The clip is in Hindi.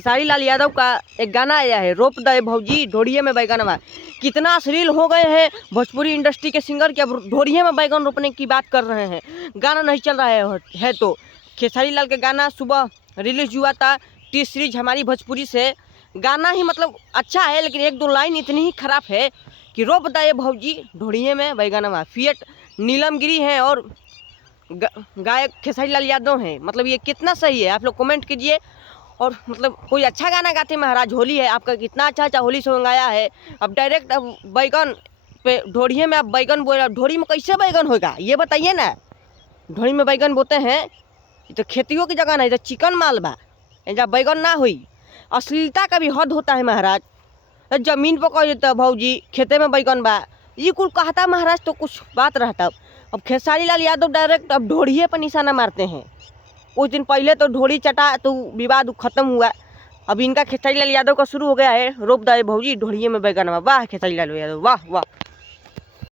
खेसारी लाल यादव का एक गाना आया है, रोप दे भौजी ढोड़िए में बैगनवा। कितना अश्लील हो गए हैं भोजपुरी इंडस्ट्री के सिंगर कि अब ढोड़िए में बैगन रोपने की बात कर रहे हैं। गाना नहीं चल रहा है तो खेसारी लाल का गाना सुबह रिलीज हुआ था टी सीरीज हमारी भोजपुरी से। गाना ही मतलब अच्छा है, लेकिन एक दो लाइन इतनी ही खराब है कि रोप दे भौजी ढोड़िए में बैगनवा। फिएट नीलमगिरी हैं और गायक खेसारी लाल यादव हैं। मतलब ये कितना सही है, आप लोग कमेंट कीजिए। और मतलब कोई अच्छा गाना गाते महाराज, होली है आपका, कितना अच्छा अच्छा होली सॉन्ग आया है। अब डायरेक्ट अब बैगन पे ढोड़िए में आप बैगन बोल, ढोड़ी में कैसे बैगन होगा ये बताइए ना। ढोड़ी में बैगन बोते हैं तो खेतियों की जगह नहीं तो चिकन माल बा, जब बैगन ना हुई। अश्लीलता का भी हद होता है महाराज। जमीन पर कह देता भौजी खेते में बैगन बा, ये कुल कहता महाराज तो कुछ बात रहता। अब खेसारी लाल यादव डायरेक्ट अब ढोड़िए पर निशाना मारते हैं। कुछ दिन पहले तो ढोड़ी चटा तो विवाद खत्म हुआ। अब इनका खेसारी लाल यादव का शुरू हो गया है, रोप दे भौजी ढोड़िए में बैगन। वाह खेसारी लाल यादव, वाह वाह।